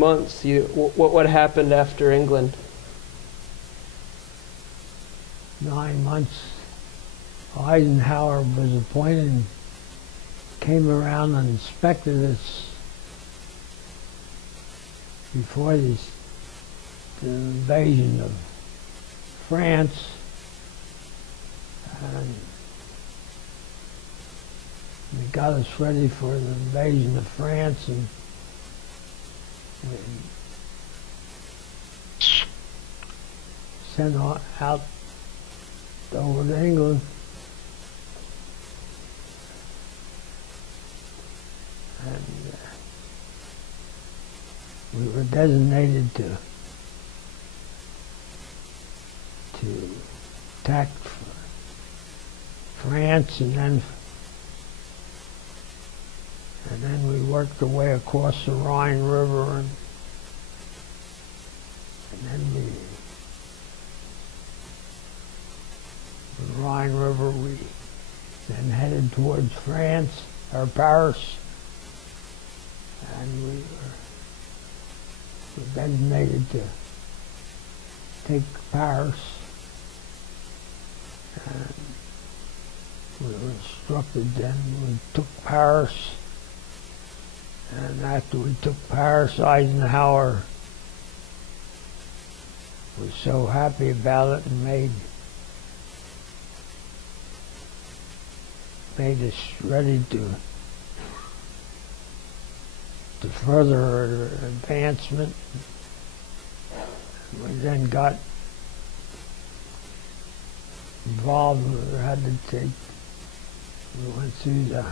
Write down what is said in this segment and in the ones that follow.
months, what happened after England? 9 months. Eisenhower was appointed and came around and inspected us before the invasion of France, and he got us ready for the invasion of France, and we sent out over to England. And we were designated to attack France, and then we worked our way across the Rhine River, and then the Rhine River, we then headed towards France, or Paris, and we were designated to take Paris, and we were instructed then, we took Paris, and after we took Paris, Eisenhower was so happy about it and made us ready to further our advancement. We then got involved, we went through the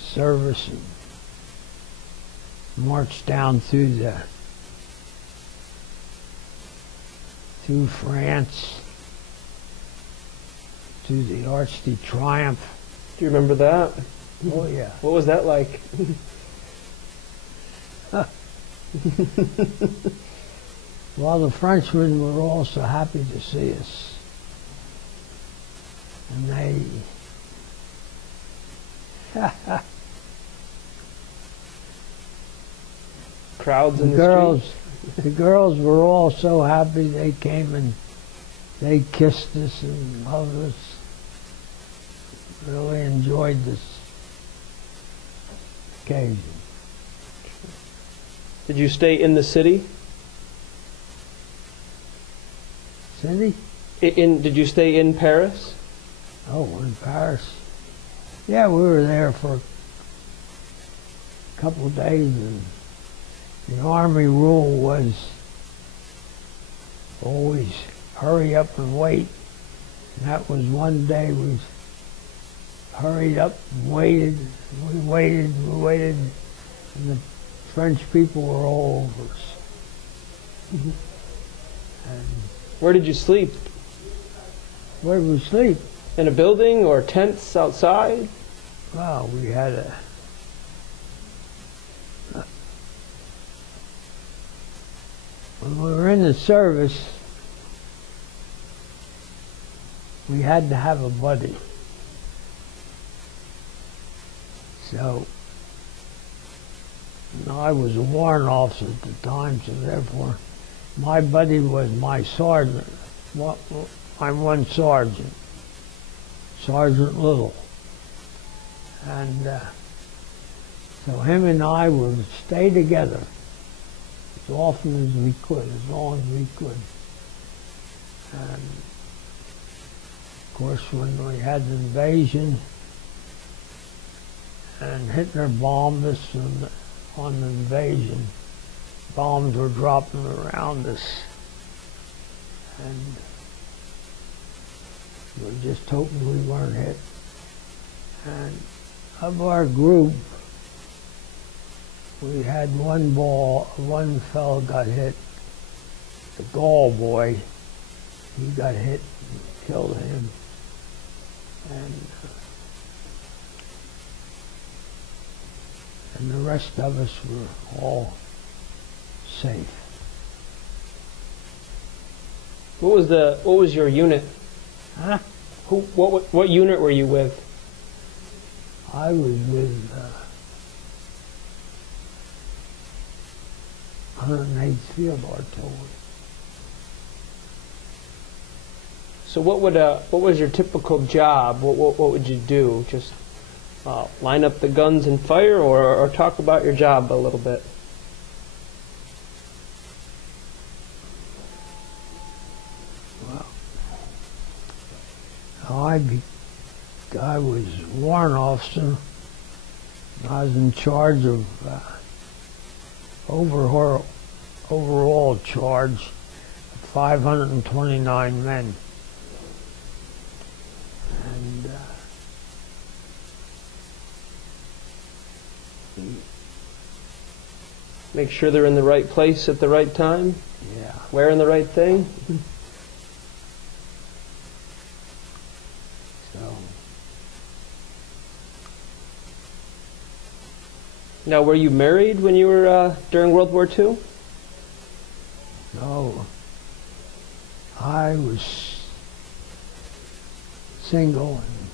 service and marched down through France to the Arch de Triomphe. Do you remember that? Oh yeah. What was that like? Well, the Frenchmen were also happy to see us, and they crowds in the street. The girls were all so happy. They came and they kissed us and loved us. Really enjoyed this occasion. Did you stay in the city? City? Did you stay in Paris? Oh, in Paris. Yeah, we were there for a couple of days, and the army rule was always hurry up and wait. And that was one day we hurried up and waited. We waited, and the French people were all over us. Mm-hmm. And where did you sleep? where did we sleep? In a building or tents outside? Well, we had when we were in the service, we had to have a buddy. So, I was a warrant officer at the time, so therefore, my buddy was my sergeant. I'm one sergeant, Sergeant Little. And so him and I would stay together as often as we could, as long as we could. And of course, when we had the invasion and Hitler bombed us on the invasion, bombs were dropping around us, and we were just hoping we weren't hit. And of our group, we had one fellow got hit, the Gall boy. He got hit and killed him. And the rest of us were all safe. What was your unit? Huh? What unit were you with? I was with 108th Field Artillery. So what was your typical job? What would you do? Just line up the guns and fire, or talk about your job a little bit? Well, I was warrant officer. I was in charge of overall charge of 529 men. And Make sure they're in the right place at the right time? yeah, Wearing the right thing? so Now, were you married when you were during World War II? no, I was single and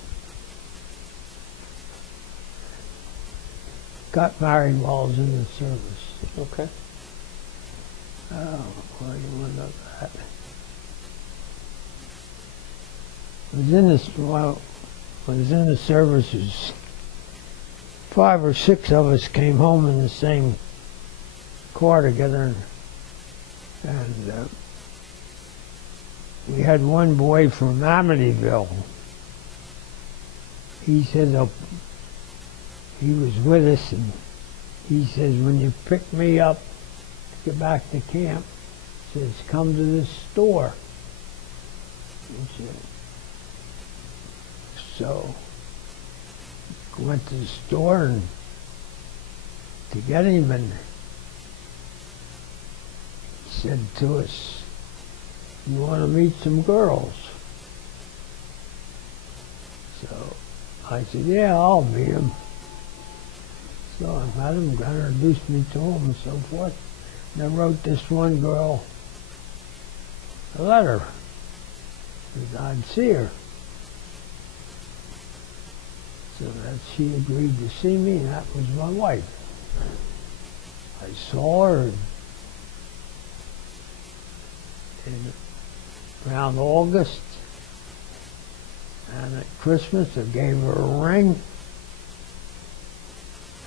got married while I was in the service. Okay. Oh, where do you want to know that? I was in the service. It was 5 or 6 of us came home in the same car together, and we had one boy from Amityville. He said he was with us, and he says, when you pick me up to get back to camp, he says, come to this store. He said, so went to the store and to get him, and he said to us, you want to meet some girls? So I said, yeah, I'll meet them. So I met him, introduced me to him and so forth. And I wrote this one girl a letter that I'd see her. So that she agreed to see me, and that was my wife. I saw her around August, and at Christmas I gave her a ring,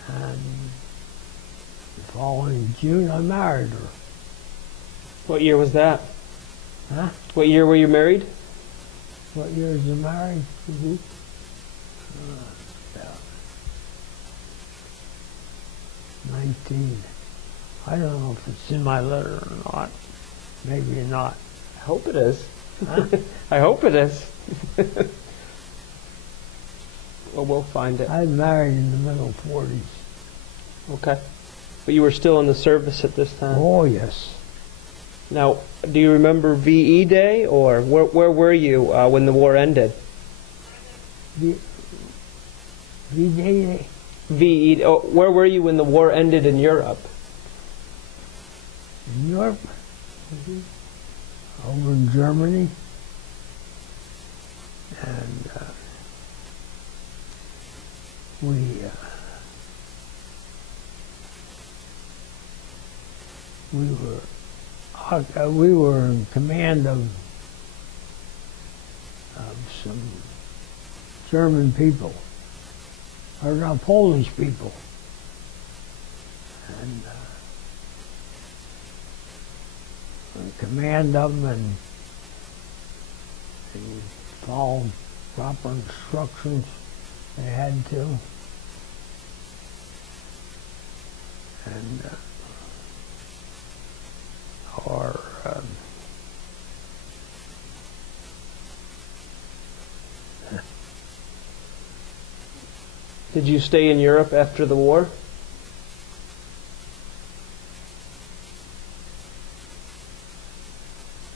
and the following June I married her. What year was that? Huh? What year were you married? What year is you married? Mm-hmm. About 19. I don't know if it's in my letter or not. Maybe not. I hope it is. Huh? I hope it is. Well, we'll find it. I married in the middle 40s. Okay. But you were still in the service at this time? Oh, yes. Now, do you remember VE Day, or where were you when the war ended? V-Day? VE. Oh, where were you when the war ended in Europe? In Europe? Over in Germany. And we were in command of some German people, or not, Polish people, and in command of them, and they would follow proper instructions. They had to, and our Did you stay in Europe after the war?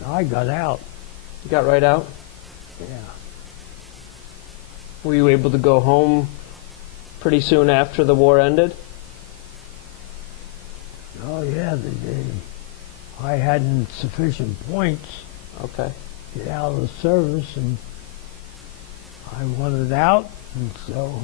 I got out. You got right out? Yeah. Were you able to go home pretty soon after the war ended? Oh yeah, I hadn't sufficient points Okay. to get out of the service, and I wanted out, and so